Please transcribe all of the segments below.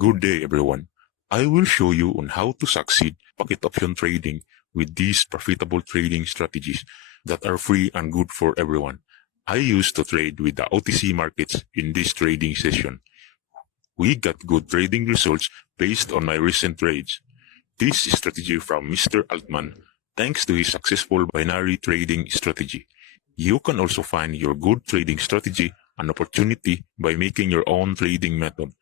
Good day everyone. I will show you on how to succeed pocket option trading with these profitable trading strategies that are free and good for everyone. I used to trade with the OTC markets in this trading session. We got good trading results based on my recent trades. This strategy from Mr. Altman, thanks to his successful binary trading strategy. You can also find your good trading strategy and opportunity by making your own trading method.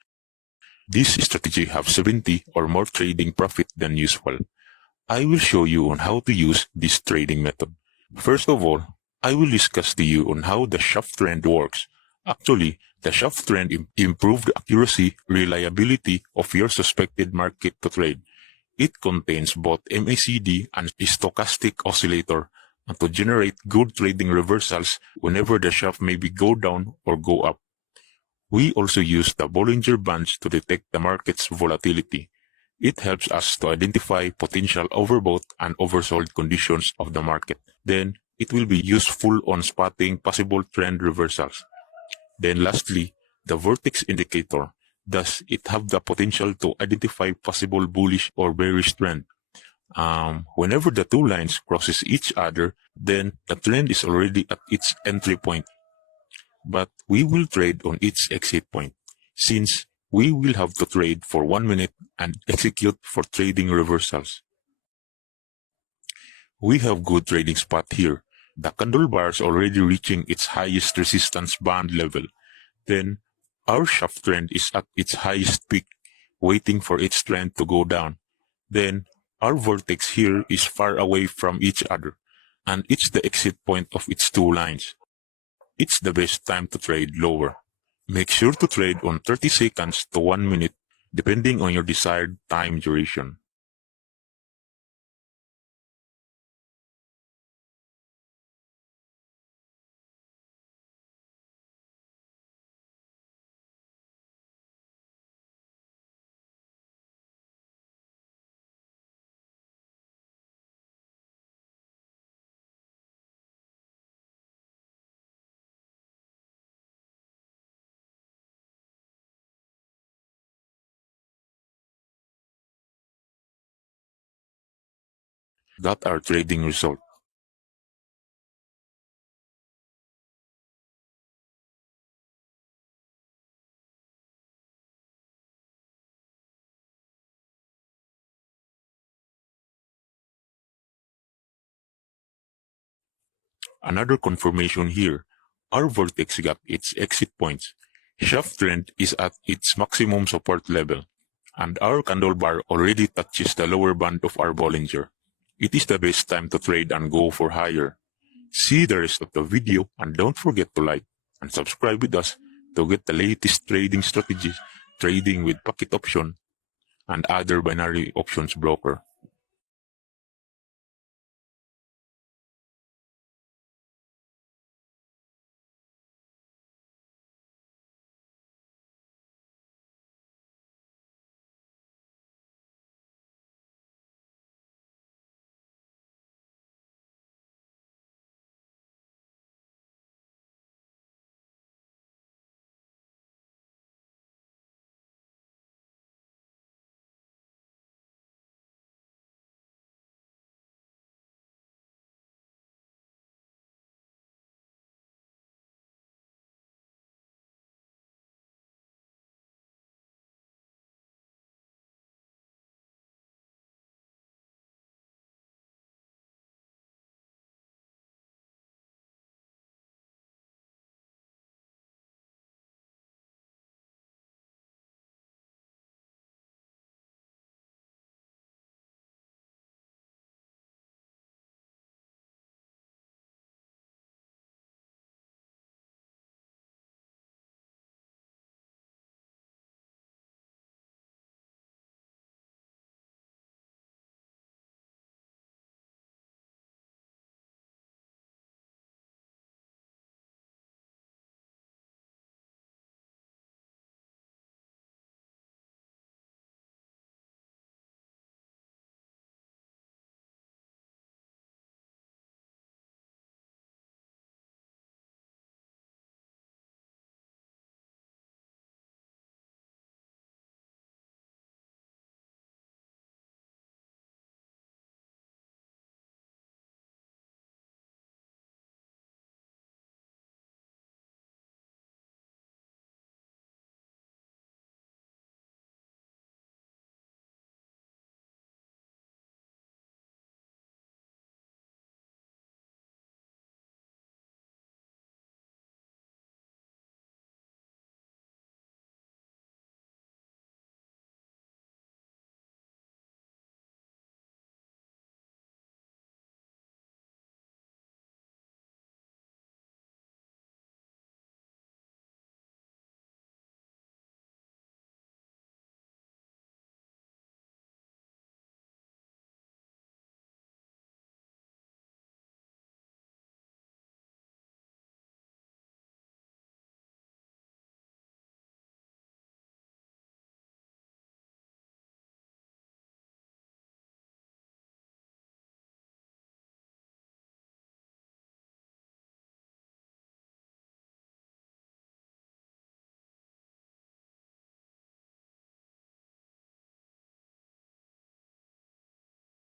This strategy have 70 or more trading profit than usual. I will show you on how to use this trading method. First of all, I will discuss to you on how the shaft trend works. Actually, the shaft trend improves the accuracy, reliability of your suspected market to trade. It contains both MACD and stochastic oscillator and to generate good trading reversals whenever the shaft may be go down or go up. We also use the Bollinger Bands to detect the market's volatility. It helps us to identify potential overbought and oversold conditions of the market. Then, it will be useful on spotting possible trend reversals. Then lastly, the Vertex Indicator. Does it have the potential to identify possible bullish or bearish trend? Whenever the two lines crosses each other, then the trend is already at its entry point. But we will trade on its exit point, since we will have to trade for 1 minute and execute for trading reversals. We have good trading spot here. The candle bar is already reaching its highest resistance band level. Then, our shaft trend is at its highest peak, waiting for its trend to go down. Then, our vertex here is far away from each other, and it's the exit point of its two lines. It's the best time to trade lower. Make sure to trade on 30 seconds to 1 minute, depending on your desired time duration. Got our trading result. Another confirmation here. Our vertex got its exit points. Shaft trend is at its maximum support level, and our candle bar already touches the lower band of our Bollinger. It is the best time to trade and go for higher. See the rest of the video and don't forget to like and subscribe with us to get the latest trading strategies, trading with pocket option and other binary options broker.